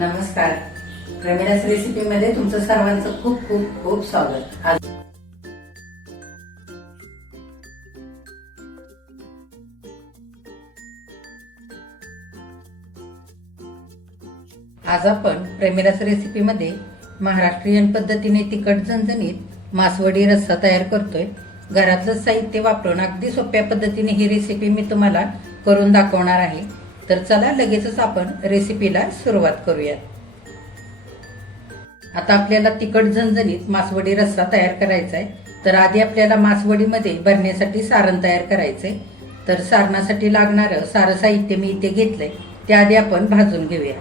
नमस्कार. प्रमिलास रेसिपीमध्ये तुमचं सर्वांचं खूप खूप खूप स्वागत. आज आज आपण प्रेमिरास रेसिपीमध्ये महाराष्ट्रीयन पद्धतीने तिखट झणझणीत मासवडी रस्सा तयार करतोय. घरातलं साहित्य वापरून अगदी सोप्या पद्धतीने ही रेसिपी मी तुम्हाला करून दाखवणार आहे. तर चला लगेचच आपण रेसिपीला सुरुवात करूयात. आता आपल्याला तिखट झणझणीत मासवडी रस्सा तयार करायचा आहे तर आधी आपल्याला मासवडीमध्ये भरण्यासाठी सारण तयार करायचंय. तर सारणासाठी लागणारं सारं साहित्य मी इथे घेतलंय. ते आधी आपण भाजून घेऊया.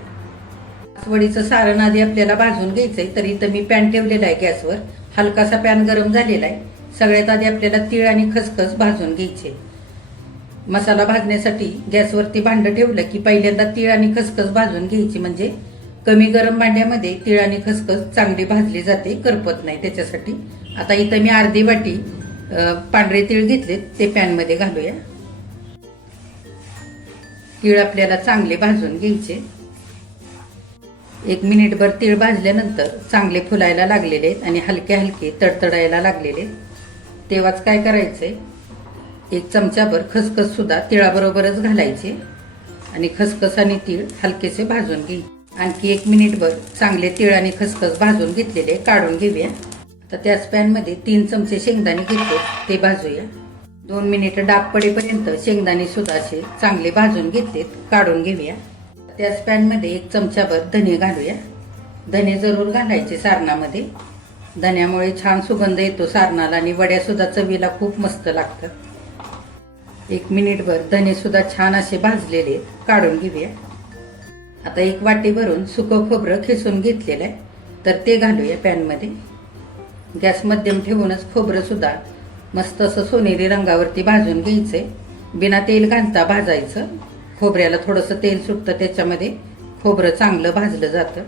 मासवडीचं सारण आधी आपल्याला भाजून घ्यायचंय तर इथं मी पॅन ठेवलेला आहे गॅसवर. हलकासा पॅन गरम झालेला आहे. सगळ्यात आधी आपल्याला तीळ आणि खसखस भाजून घ्यायचे. मसाला भाजण्यासाठी गॅसवरती भांडं ठेवलं की पहिल्यांदा तीळ आणि खसखस भाजून घ्यायची. म्हणजे कमी गरम भांड्यामध्ये तीळ आणि खसखस चांगली भाजली जाते करपत नाही त्याच्यासाठी. आता इथं मी अर्धी वाटी पांढरे तीळ घेतले ते पॅनमध्ये घालूया. तीळ आपल्याला चांगले भाजून घ्यायचे. एक मिनिटभर तीळ भाजल्यानंतर चांगले फुलायला लागलेले आहेत आणि हलके हलके तडतडायला लागलेले तेव्हाच काय करायचंय? एक चमचाभर खसखस सुद्धा तिळाबरोबरच घालायचे आणि खसखस आणि तीळ हलकेसे भाजून घे. आणखी एक मिनिटभर चांगले तीळ आणि खसखस भाजून घेतलेले काढून घेऊया. तर त्याच पॅनमध्ये तीन चमचे शेंगदाणे घेतले ते भाजूया. दोन मिनिटं डाग पडेपर्यंत शेंगदाणे सुद्धा असे चांगले भाजून घेतलेत काढून घेऊया. त्याच पॅनमध्ये एक चमचाभर धने घालूया. धने जरूर घालायचे सारणामध्ये. धन्यामुळे छान सुगंध येतो सारणाला आणि वड्यासुद्धा चवीला खूप मस्त लागतात. एक मिनिटभर धनेसुद्धा छान असे भाजलेले आहेत. काढून घेऊया. आता एक वाटी भरून सुकं खोबरं खिसून घेतलेलं आहे. तर ते घालूया पॅनमध्ये गॅस मध्यम ठेवूनच खोबरं सुद्धा मस्त असं सोनेरी रंगावरती भाजून घ्यायचंय. बिना तेल घालता भाजायचं. खोबऱ्याला थोडंसं तेल सुटतं त्याच्यामध्ये. खोबरं चांगलं भाजलं जातं.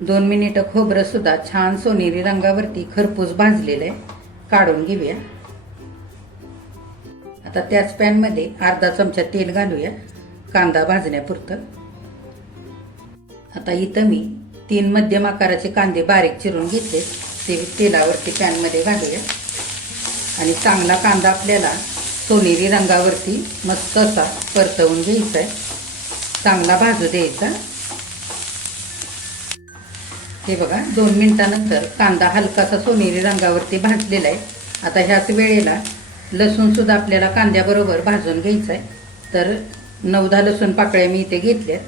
दोन मिनिटं खोबरं सुद्धा छान सोनेरी रंगावरती खरपूस भाजलेलं आहे. काढून घेऊया. आता त्याच पॅनमध्ये अर्धा चमचा तेल घालूया कांदा भाजण्यापुरतं. आता इथं मी तीन मध्यम आकाराचे कांदे बारीक चिरून घेतले ते तेलावरती पॅनमध्ये घालूया. आणि चांगला कांदा आपल्याला सोनेरी रंगावरती मस्त असा परतवून घ्यायचा आहे. चांगला भाजू द्यायचा. हे बघा दोन मिनटानंतर कांदा हलकासा सोनेरी रंगावरती भाजलेला आहे. आता ह्याच वेळेला लसूणसुद्धा आपल्याला कांद्याबरोबर भाजून घ्यायचं आहे तर नऊ दहा लसूण पाकळ्या मी इथे घेतल्या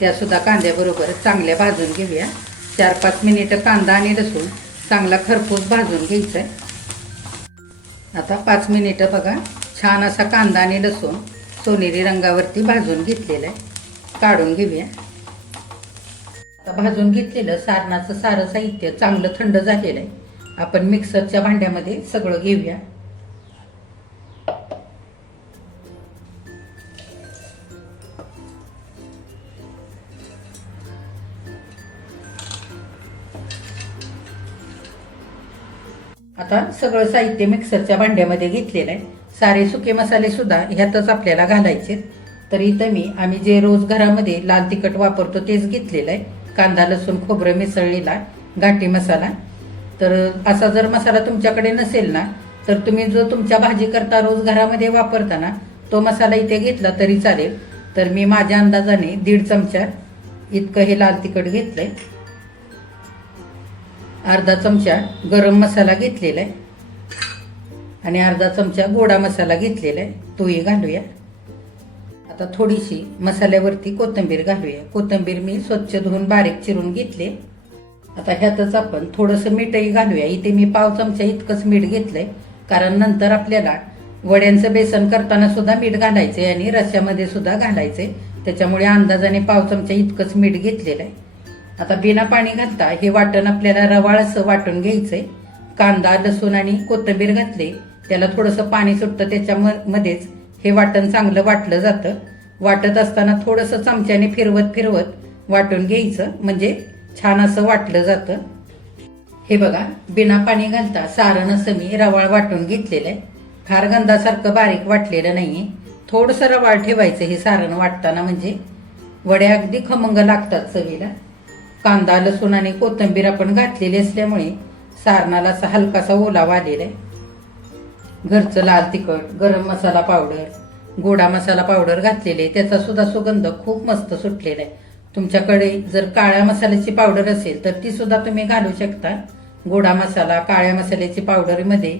त्यासुद्धा कांद्याबरोबर चांगल्या भाजून घेऊया. चार पाच मिनिटं कांदा आणि लसूण चांगला खरपूस भाजून घ्यायचा आहे आता पाच मिनिटं बघा छान असा कांदा आणि लसूण सोनेरी रंगावरती भाजून घेतलेला आहे काढून घेऊया. आता भाजून घेतलेलं सारणाचं सारं साहित्य चांगलं थंड झालेलं आहे आपण मिक्सरच्या भांड्यामध्ये सगळं घेऊया. आता सगळं साहित्य मिक्सरच्या भांड्यामध्ये घेतलेलं आहे. सारे सुके मसाले सुद्धा ह्यातच आपल्याला घालायचे तर इथं मी आम्ही जे रोज घरामध्ये लाल तिखट वापरतो तेच घेतलेलं आहे. कांदा लसूण खोबरं मिसळलेला घाटी मसाला. तर असा जर मसाला तुमच्याकडे नसेल ना तर तुम्ही जो तुमच्या भाजी करता रोज घरामध्ये वापरता ना तो मसाला इथे घेतला तरी चालेल. तर मी माझ्या अंदाजाने दीड चमचा इतकं हे लाल तिखट घेतलं आहे अर्धा चमचा गरम मसाला घेतलेला आहे. आणि अर्धा चमचा गोडा मसाला घेतलेला आहे. तोही घालूया. आता थोडीशी मसाल्यावरती कोथिंबीर घालूया. कोथिंबीर मी स्वच्छ धुवून बारीक चिरून घेतले. आता ह्यातच आपण थोडंसं मीठही घालूया. इथे मी पाव चमचा इतकंच मीठ घेतलंय. कारण नंतर आपल्याला वड्यांचं बेसन करताना सुद्धा मीठ घालायचंय आणि रश्यामध्ये सुद्धा घालायचंय. त्याच्यामुळे अंदाजाने पाव चमचा इतकंच मीठ घेतलेलं आहे. आता बिना पाणी घालता हे वाटण आपल्याला रवाळ असं वाटून घ्यायचंय. कांदा लसूण आणि कोथिंबीर घातले त्याला थोडंसं पाणी सुटतं त्याच्यामध्येच हे वाटण चांगलं वाटलं जातं. वाटत असताना थोडंसं चमच्याने फिरवत फिरवत वाटून घ्यायचं म्हणजे छान असं वाटलं जातं. हे बघा बिना पाणी घालता सारण असं मी रवाळ वाटून घेतलेलं आहे. फार गंधासारखं बारीक वाटलेलं नाहीये. थोडंसं रवाळ ठेवायचं हे सारण वाटताना म्हणजे वड्या अगदी खमंग लागतात चवीला. कांदा लसूण आणि कोथिंबीर आपण घातलेली असल्यामुळे सारणाला असा हलकासा ओलावा आलेला आहे. घरचं लाल तिखट गरम मसाला पावडर गोडा मसाला पावडर घातलेले त्याचा सुद्धा सुगंध खूप मस्त सुटलेला आहे. तुमच्याकडे जर काळ्या मसाल्याची पावडर असेल तर ती सुद्धा तुम्ही घालू शकता. गोडा मसाला काळ्या मसाल्याची पावडरमध्ये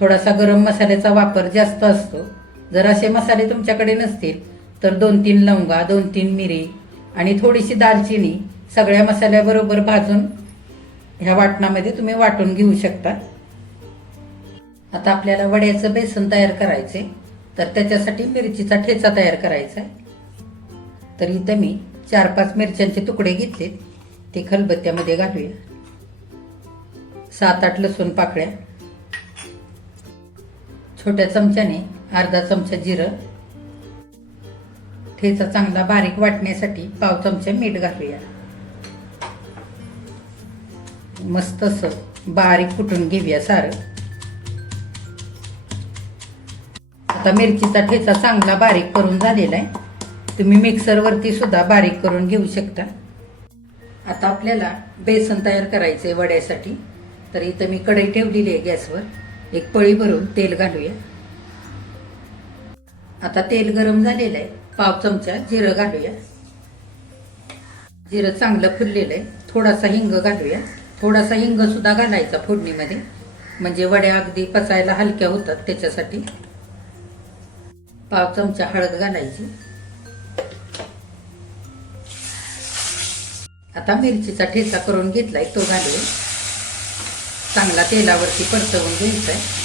थोडासा गरम मसाल्याचा वापर जास्त असतो. जर असे मसाले तुमच्याकडे नसतील तर दोन तीन लवंगा दोन तीन मिरी आणि थोडीशी दालचिनी सगळ्या मसाल्याबरोबर भाजून ह्या वाटणामध्ये तुम्ही वाटून घेऊ शकता. आता आपल्याला वड्याचं बेसन तयार करायचे तर त्याच्यासाठी मिरचीचा ठेचा तयार करायचा आहे तर इथं मी चार पाच मिरच्यांचे तुकडे घेतले. ते खलबत्त्यामध्ये घालूया. सात आठ लसूण पाकळ्या. छोट्या चमच्याने अर्धा चमचा जिरं. ठेचा चांगला बारीक वाटण्यासाठी पाव चमचा मीठ घालूया. मस्त असं बारीक कुटून घेऊया सारं. आता मिरचीचा ठेचा चांगला बारीक करून झालेला आहे. तुम्ही मिक्सरवरती सुद्धा बारीक करून घेऊ शकता. आता आपल्याला बेसन तयार करायचं आहे वड्यासाठी. तर इथं मी कढई ठेवलेली आहे गॅसवर. एक पळी भरून तेल घालूया. आता तेल गरम झालेलं आहे. पाव चमचा जिरं घालूया. जिरं चांगलं फुललेलं आहे. थोडासा हिंग घालूया. थोडासा हिंग सुद्धा घालायचा फोडणीमध्ये. म्हणजे वड्या अगदी पचायला हलक्या होतात त्याच्यासाठी. पाव चमचा हळद घालायची. आता मिरचीचा ठेचा करून घेतलाय तो घालूया चांगला तेलावरती परतवून घ्यायचा आहे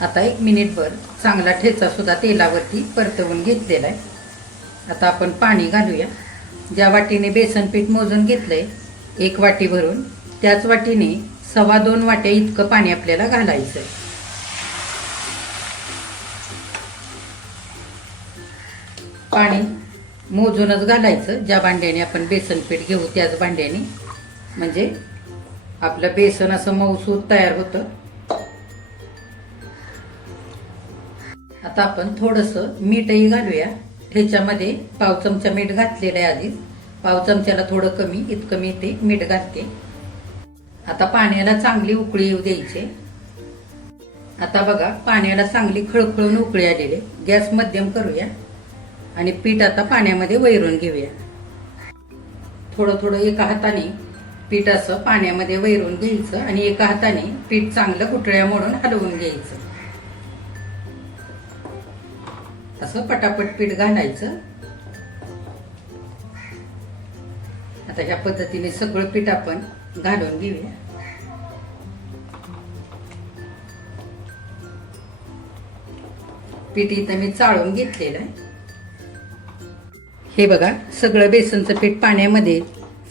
आता एक मिनिटभर चांगला ठेचा सुद्धा तेलावरती परतवून घेतलेला आहे आता आपण पाणी घालूया. ज्या वाटीने बेसन पीठ मोजून घेतलंय एक वाटी भरून त्याच वाटीने सव्वा दोन वाट्या इतकं पाणी आपल्याला घालायचं आहे पाणी मोजूनच घालायचं. ज्या भांड्याने आपण बेसन पीठ घेऊ त्याच भांड्याने. म्हणजे आपलं बेसन असं मऊसूत तयार होतं. आता आपण थोडंसं मीठही घालूया. ह्याच्यामध्ये पाव चमचा मीठ घातलेलं आहे आधीच. पाव चमच्याला थोडं कमी इतकं मी ते मीठ घालते. आता पाण्याला चांगली उकळी येऊ द्यायची. आता बघा पाण्याला चांगली खळखळून उकळी आलेली आहे. गॅस मध्यम करूया. आणि पीठ आता पाण्यामध्ये वैरून घेऊया. थोडं थोडं एका हाताने पीठ असं पाण्यामध्ये वैरून घ्यायचं आणि एका हाताने पीठ चांगलं कुटळ्या मोडून हलवून घ्यायचं. असं पटापट पीठ घालायचं. आता ह्या पद्धतीने सगळं पीठ आपण घालून घेऊया. पीठ इथं मी चाळून घेतलेलं आहे. हे बघा सगळं बेसनचं पीठ पाण्यामध्ये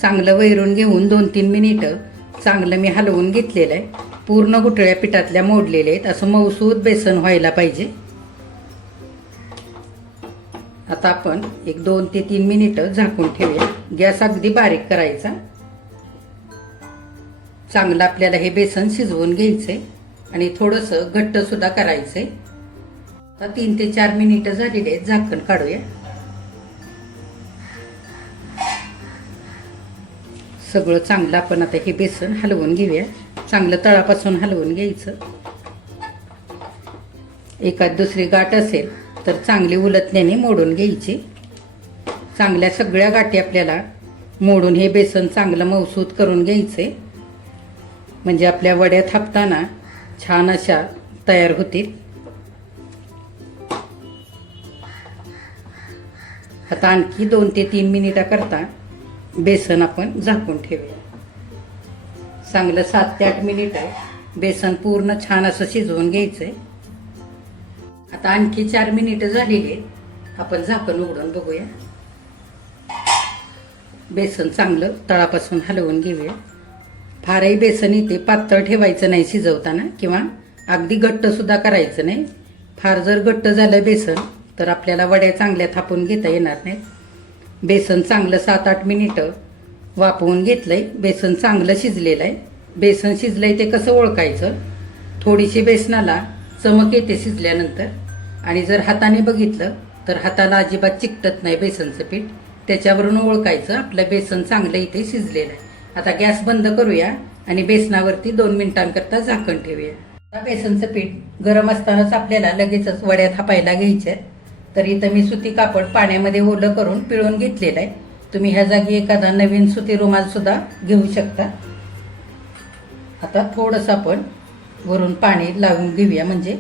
चांगलं वैरून घेऊन दोन तीन मिनिटं चांगलं मी हलवून घेतलेलं आहे. पूर्ण गुठळ्या पिठातल्या मोडलेल्या आहेत. असं मऊसूद बेसन व्हायला पाहिजे. आता आपण एक दोन ते तीन मिनिटं झाकून ठेवूया. गॅस अगदी बारीक करायचा. चांगलं आपल्याला हे बेसन शिजवून घ्यायचंय आणि थोडंसं घट्ट सुद्धा करायचंय. आता तीन ते चार मिनिटं झालेले आहेत झाकण काढूया. सगळं चांगलं आपण आता हे बेसन हलवून घेऊया. चांगलं तळापासून हलवून घ्यायचं. एखाद दुसरी गाठ असेल तर चांगली उलटण्याने मोडून घ्यायची. चांगल्या सगळ्या गाठी आपल्याला मोडून हे बेसन चांगलं मौसूद करून घ्यायचे. म्हणजे आपल्या वड्या थापताना छान अशा तयार होतील. आता आणखी दोन ते तीन मिनिटाकरता बेसन आपण झाकून ठेवूया. चांगलं सात ते आठ मिनिटं बेसन पूर्ण छान असं शिजवून घ्यायचं आहे आता आणखी चार मिनिटं झालेली. आपण झाकण उघडून बघूया. बेसन चांगलं तळापासून हलवून घेऊया. फारही बेसन इथे पातळ ठेवायचं नाही शिजवताना किंवा अगदी घट्ट सुद्धा करायचं नाही. फार जर घट्ट झालं बेसन तर आपल्याला वड्या चांगल्या थापून घेता येणार नाहीत. बेसन चांगलं सात आठ मिनिटं वापवून घेतलंय. बेसन चांगलं शिजलेलं आहे. बेसन शिजलंय ते कसं ओळखायचं? थोडीशी बेसनाला चमक येते शिजल्यानंतर. आणि जर हाताने बघितलं तर हाताला अजिबात चिकटत नाही बेसनचं पीठ. त्याच्यावरून ओळखायचं आपलं बेसन चांगलं इथे शिजलेलं आहे. आता गॅस बंद करूया आणि बेसनावरती दोन मिनिटांकरता झाकण ठेवूया. आता बेसनचं पीठ गरम असतानाच आपल्याला लगेचच वड्या थापायला घ्यायच्या आहेत. तर इथं मी सुती कापड पाण्यामध्ये ओलं करून पिळून घेतलेलं आहे. तुम्ही ह्या जागी एखादा नवीन सुती रुमाल सुद्धा घेऊ शकता. आता थोडंसं आपण वरून पाणी लावून घेऊया म्हणजे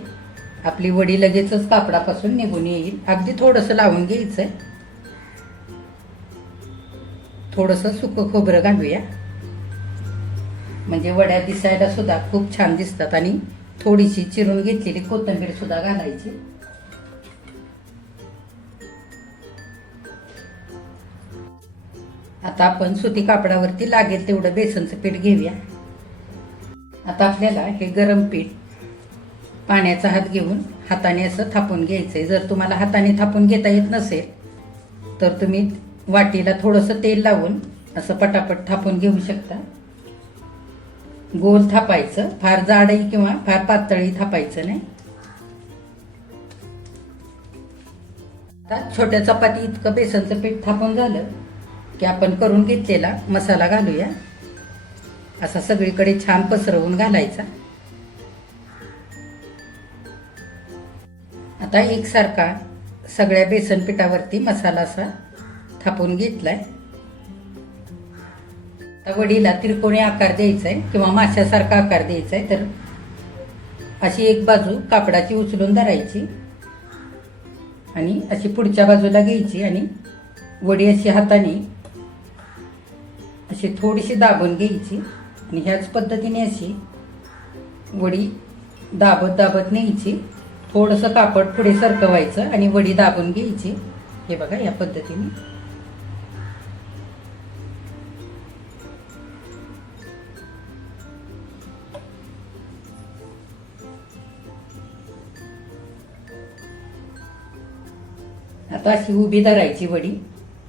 आपली वडी लगेचच कापडापासून निघून येईल. अगदी थोडंसं लावून घ्यायचंय. थोडंसं सुकं खोबरं घालूया. म्हणजे वड्या दिसायला सुद्धा खूप छान दिसतात आणि थोडीशी चिरून घेतलेली कोथंबीर सुद्धा घालायची. आता आपण सुती कापडावरती लागेल तेवढं बेसनचं पीठ घेऊया. आता आपल्याला हे गरम पीठ पाण्याचा हात घेऊन हाताने असं थापून घ्यायचं आहे जर तुम्हाला हाताने थापून घेता येत नसेल तर तुम्ही वाटीला थोडंसं तेल लावून असं पटापट थापून घेऊ शकता. गोल थापायचं फार जाडही किंवा फार पातळी थापायचं नाही. आता छोट्या चपाती इतकं बेसनचं पीठ थापून झालं की आपण करून घेतलेला मसाला घालूया. असा सगळीकडे छान पसरवून घालायचा. आता एकसारखा सगळ्या बेसन पिठावरती मसाला असा थापून घेतलाय. आता वडीला त्रिकोणी आकार द्यायचा आहे किंवा माशासारखा आकार द्यायचा आहे तर अशी एक बाजू कापडाची उचलून धरायची आणि अशी पुढच्या बाजूला घ्यायची आणि वडी अशी हाताने अशी थोडीशी दाबून घ्यायची आणि ह्याच पद्धतीने अशी वडी दाबत दाबत न्यायची. थोडंसं कापड पुढे सरकवायचं आणि वडी दाबून घ्यायची. हे बघा या पद्धतीने. आता अशी उभी धरायची वडी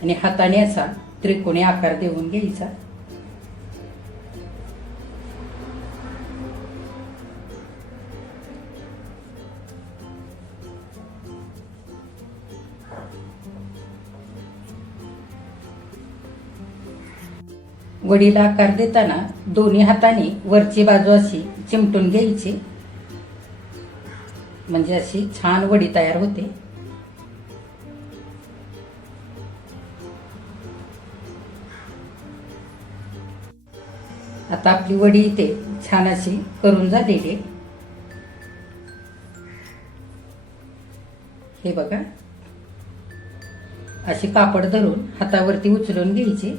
आणि हाताने असा त्रिकोणी आकार देऊन घ्यायचा. वडीला आकार देताना दोन्ही हाताने वरची बाजू अशी चिमटून घ्यायची. म्हणजे अशी छान वडी तयार होते. आता आपली वडी इथे छान अशी करून झालेली हे बघा. अशी कापड धरून हातावरती उचलून घ्यायची.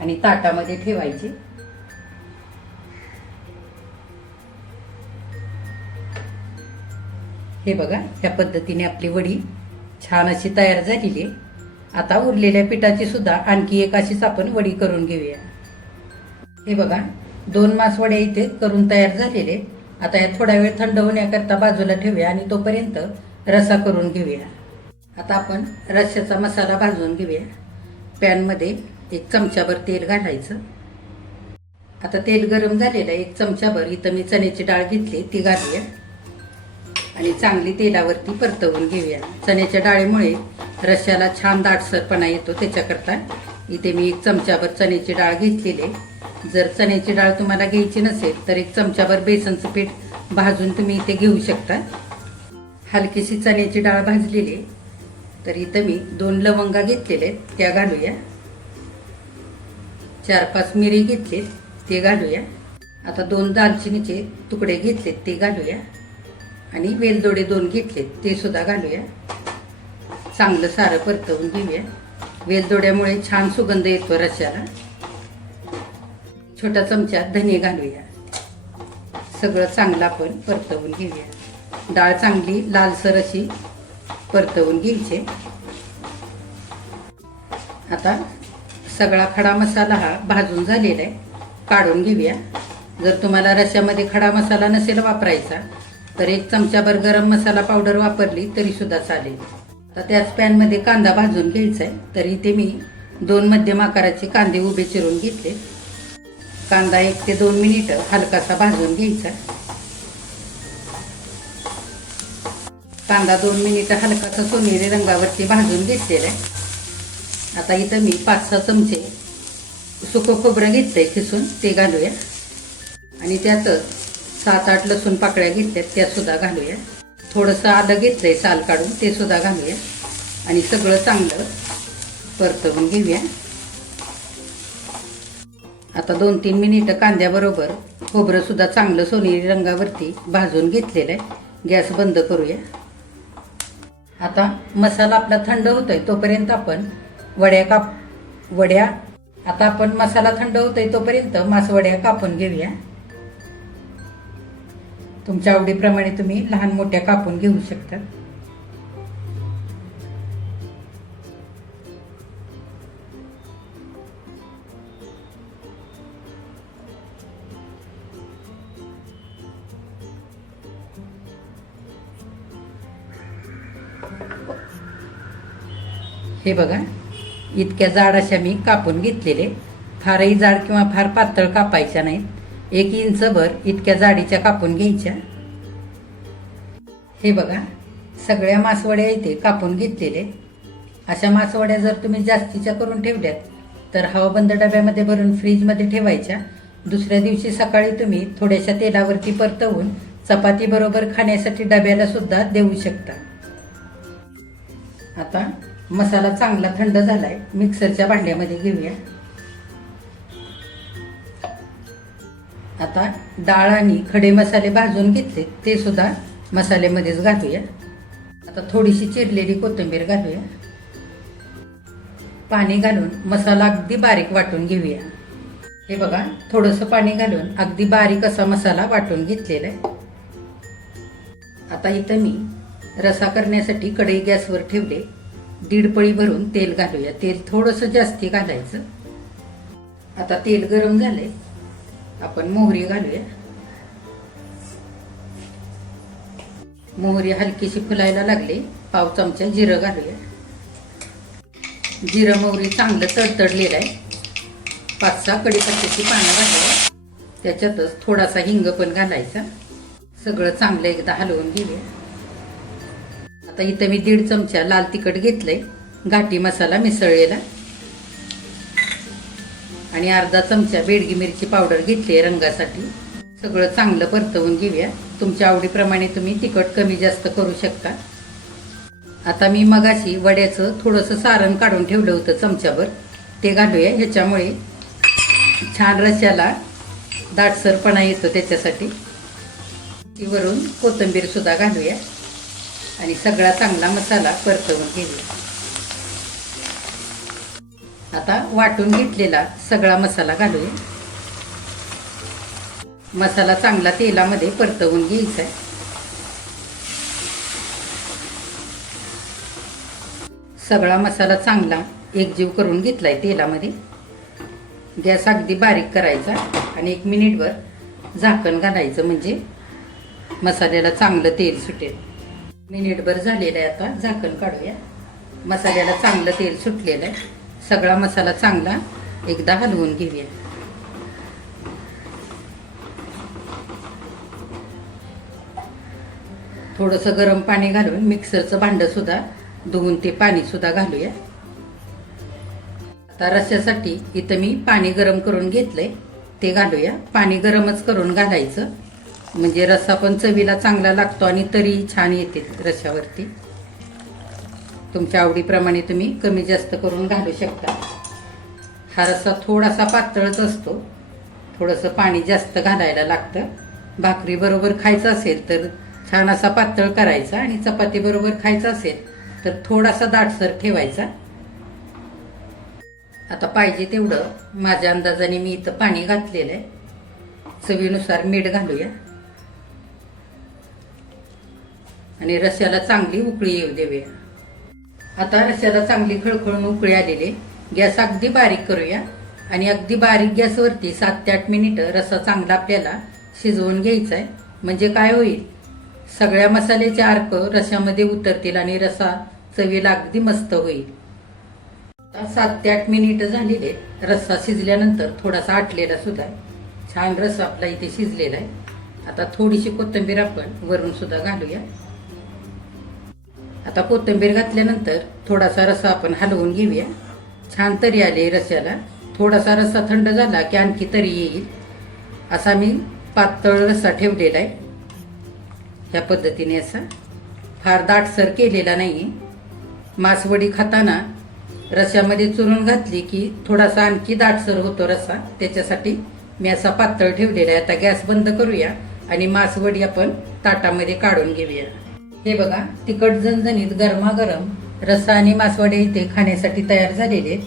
आणि ताटामध्ये ठेवायची. हे बघा ह्या पद्धतीने आपली वडी छान अशी तयार झालेली आहे. आता उरलेल्या पिठाची सुद्धा आणखी एक अशीच आपण वडी करून घेऊया. हे बघा दोन मास वड्या इथे करून तयार झालेले आता या थोडा वेळ थंड होण्याकरता बाजूला ठेवूया आणि तोपर्यंत रसा करून घेऊया. आता आपण रश्याचा मसाला भाजून घेऊया. पॅनमध्ये एक चमचाभर तेल घालायचं. आता तेल गरम झालेलं आहे. एक चमचाभर इथं मी चण्याची डाळ घेतली ती घालूया. आणि चांगली तेलावरती परतवून घेऊया. चण्याच्या डाळीमुळे रश्याला छान दाटसरपणा येतो त्याच्याकरता. इथे मी एक चमचाभर चण्याची डाळ घेतलेली आहे. जर चण्याची डाळ तुम्हाला घ्यायची नसेल तर एक चमचाभर बेसनचं पीठ भाजून तुम्ही इथे घेऊ शकता. हलकीशी चण्याची डाळ भाजलेली तर इथं मी दोन लवंगा घेतलेले आहेत त्या घालूया. चार पाच मिरी घेतलेत ते घालूया. आता दोन दालचिनीचे तुकडे घेतलेत ते घालूया. आणि वेलदोडे दोन घेतलेत ते सुद्धा घालूया. चांगलं सारं परतवून घेऊया. वेलदोड्यामुळे छान सुगंध येतो रश्याला. छोट्या चमचा धने घालूया. सगळं चांगलं आपण परतवून घेऊया. डाळ चांगली लालसर अशी परतवून घ्यायची. आता सगळा खडा मसाला हा भाजून झालेला आहे. काढून घेऊया. जर तुम्हाला रश्यामध्ये खडा मसाला नसेल वापरायचा तर एक चमचाभर गरम मसाला पावडर वापरली तरीसुद्धा चालेल. आता त्याच पॅनमध्ये कांदा भाजून घ्यायचा आहे तर इथे मी दोन मध्यम आकाराचे कांदे उभे चिरून घेतले. कांदा एक ते दोन मिनिटं हलकासा भाजून घ्यायचा. कांदा दोन मिनिटं हलकासा सोनेरी रंगावरती भाजून घेतलेला आहे. आता इथं मी पाच सहा चमचे सुकं खोबरं घेतलं आहे खिसून ते घालूया. आणि त्यात सात आठ लसूण पाकळ्या घेतल्यात त्यासुद्धा घालूया. थोडंसं आलं घेतलंय साल काढून ते सुद्धा घालूया. आणि सगळं चांगलं परतवून घेऊया. आता दोन तीन मिनिटं कांद्याबरोबर खोबरंसुद्धा चांगलं सोनेरी रंगावरती भाजून घेतलेलं आहे. गॅस बंद करूया. आता मसाला आपला थंड होतोय तोपर्यंत आपण वड्या काप वड्या. आता आपण मसाला थंड होतोय तोपर्यंत मासवड्या कापून घेऊया. तुमच्या आवडीप्रमाणे तुम्ही लहान मोठ्या कापून घेऊ शकता. हे बघा. इतक्या जाड अशा मी कापून घेतलेले. फारही जाड किंवा फार पातळ कापायच्या नाहीत. एक इंचभर इतक्या जाडीच्या कापून घ्यायच्या. हे बघा सगळ्या मासवड्या इथे कापून घेतलेले. अशा मासवड्या जर तुम्ही जास्तीच्या करून ठेवल्यात तर हवाबंद डब्यामध्ये भरून फ्रीजमध्ये ठेवायच्या. दुसऱ्या दिवशी सकाळी तुम्ही थोड्याशा तेलावरती परतवून चपातीबरोबर खाण्यासाठी डब्याला सुद्धा देऊ शकता. आता मसाला चांगला थंड झालाय. मिक्सरच्या भांड्यामध्ये घेऊया. आता डाळ आणि खडे मसाले भाजून घेतले ते सुद्धा मसाल्यामध्येच घालूया. आता थोडीशी चिरलेली कोथिंबीर घालूया. पाणी घालून मसाला अगदी बारीक वाटून घेऊया. हे बघा थोडंसं पाणी घालून अगदी बारीक असा मसाला वाटून घेतलेला आहे. आता इथं मी रसा करण्यासाठी कढई गॅसवर ठेवले. दीड पळी भरून तेल घालूया. तेल थोडंसं जास्ती घालायचं. आता तेल गरम झालंय. आपण मोहरी घालूया. मोहरी हलकीशी फुलायला लागली. पाव चमचा जिरं घालूया. जिरं मोहरी चांगलं तडतडलेलं आहे. पाच सहा कडीपत्त्याची पानं घालूया. त्याच्यातच थोडासा हिंग पण घालायचा. सगळं चांगलं एकदा हलवून घेऊया. आता इथं मी दीड चमचा लाल तिखट घेतलंय. घाटी मसाला मिसळलेला. आणि अर्धा चमचा बेडगी मिरची पावडर घेतली आहे रंगासाठी. सगळं चांगलं परतवून घेऊया. तुमच्या आवडीप्रमाणे तुम्ही तिखट कमी जास्त करू शकता. आता मी मगाशी वड्याचं थोडंसं सारण काढून ठेवलं होतं चमच्यावर. ते घालूया. ह्याच्यामुळे छान रश्याला दाटसरपणा येतो त्याच्यासाठी. वरून कोथिंबीर सुद्धा घालूया. आणि सगळा चांगला मसाला परतवून घेऊया. आता वाटून घेतलेला सगळा मसाला घालूया मसाला चांगला तेलामध्ये परतवून घ्यायचा आहे. सगळा मसाला चांगला एकजीव करून घेतलाय तेलामध्ये. गॅस अगदी बारीक करायचा आणि एक मिनिटभर झाकण घालायचं म्हणजे मसाल्याला चांगलं तेल सुटेल. मिनिटभर झालेलं आहे आता. झाकण काढूया. मसाल्याला चांगलं तेल सुटलेलं आहे. सगळा मसाला चांगला एकदा हलवून घेऊया. थोडंसं गरम पाणी घालून मिक्सरचं भांडं सुद्धा धुवून ते पाणी सुद्धा घालूया. आता रश्यासाठी इथं मी पाणी गरम करून घेतलंय. ते घालूया. पाणी गरमच करून घालायचं. म्हणजे रस्सा पण चवीला चांगला लागतो आणि तरी छान येते रश्यावरती तुमच्या आवडीप्रमाणे तुम्ही कमी जास्त करून घालू शकता. हा रस्सा थोडासा पातळच असतो. थोडंसं पाणी जास्त घालायला लागतं. भाकरी बरोबर खायचं असेल तर छान असा पातळ करायचा आणि चपाती बरोबर खायचा असेल तर थोडासा दाटसर ठेवायचा. आता पाहिजे तेवढं. माझ्या अंदाजाने मी इथं पाणी घातलेलं आहे. चवीनुसार मीठ घालूया. आणि रस्याला चांगली उकळी येऊ देऊया. आता रस्याला चांगली खळखळून उकळी आलेली गॅस अगदी बारीक करूया आणि अगदी बारीक गॅसवरती सात ते आठ मिनिटं रस्सा चांगला आपल्याला शिजवून घ्यायचा आहे म्हणजे काय होईल? सगळ्या मसाल्याचे अर्क रश्यामध्ये उतरतील आणि रसा चवीला अगदी मस्त होईल. आता सात ते आठ मिनिटं झालेले आहेत. रस्सा शिजल्यानंतर थोडासा आटलेला सुद्धा आहे छान रस्सा आपला इथे शिजलेला आहे. आता थोडीशी कोथिंबीर आपण वरून सुद्धा घालूया. आता कोथिंबीर घातल्यानंतर थोडासा रस्सा आपण हलवून घेऊया. छान तरी आली रस्स्याला थोडासा रस्सा थंड झाला की आणखी तरी येईल. असा मी पातळ रस्सा ठेवलेला आहे. ह्या पद्धतीने असा. फार दाटसर केलेला नाही मासवडी खाताना रस्स्यामध्ये चुरून घातली की थोडासा आणखी दाटसर होतो रस्सा त्याच्यासाठी मी असा पातळ ठेवलेला आहे. आता गॅस बंद करूया आणि मासवडी आपण ताटामध्ये काढून घेऊया. हे बघा तिखट झणझणीत गरमागरम रस्सा आणि मासवडे इथे खाण्यासाठी तयार झालेले आहेत.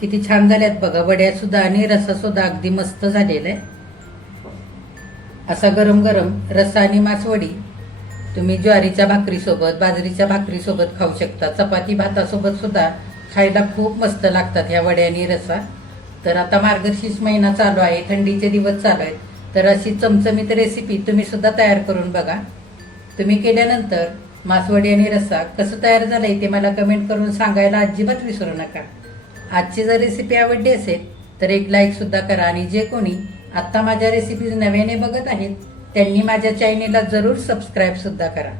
किती छान झाल्यात बघा वड्यासुद्धा आणि रसासुद्धा अगदी मस्त झालेला आहे. असा गरम गरम रस्सा आणि मासवडी तुम्ही ज्वारीच्या भाकरीसोबत बाजरीच्या भाकरीसोबत खाऊ शकता. चपाती भातासोबत सुद्धा खायला खूप मस्त लागतात ह्या वड्या आणि रस्सा तर आता मार्गशीर्ष महिना चालू आहे थंडीचे दिवस चालू आहेत. तर अशी चमचमीत रेसिपी तुम्ही सुद्धा तयार करून बघा. तुम्ही केल्यानंतर मासवडी आणि रस्सा कसं तयार झालंय ते मला कमेंट करून सांगायला अजिबात विसरू नका. आजची जर रेसिपी आवडली असेल तर एक लाईकसुद्धा करा आणि जे कोणी आत्ता माझ्या रेसिपीज नव्याने बघत आहेत त्यांनी माझ्या चॅनेलला जरूर सबस्क्राईबसुद्धा करा.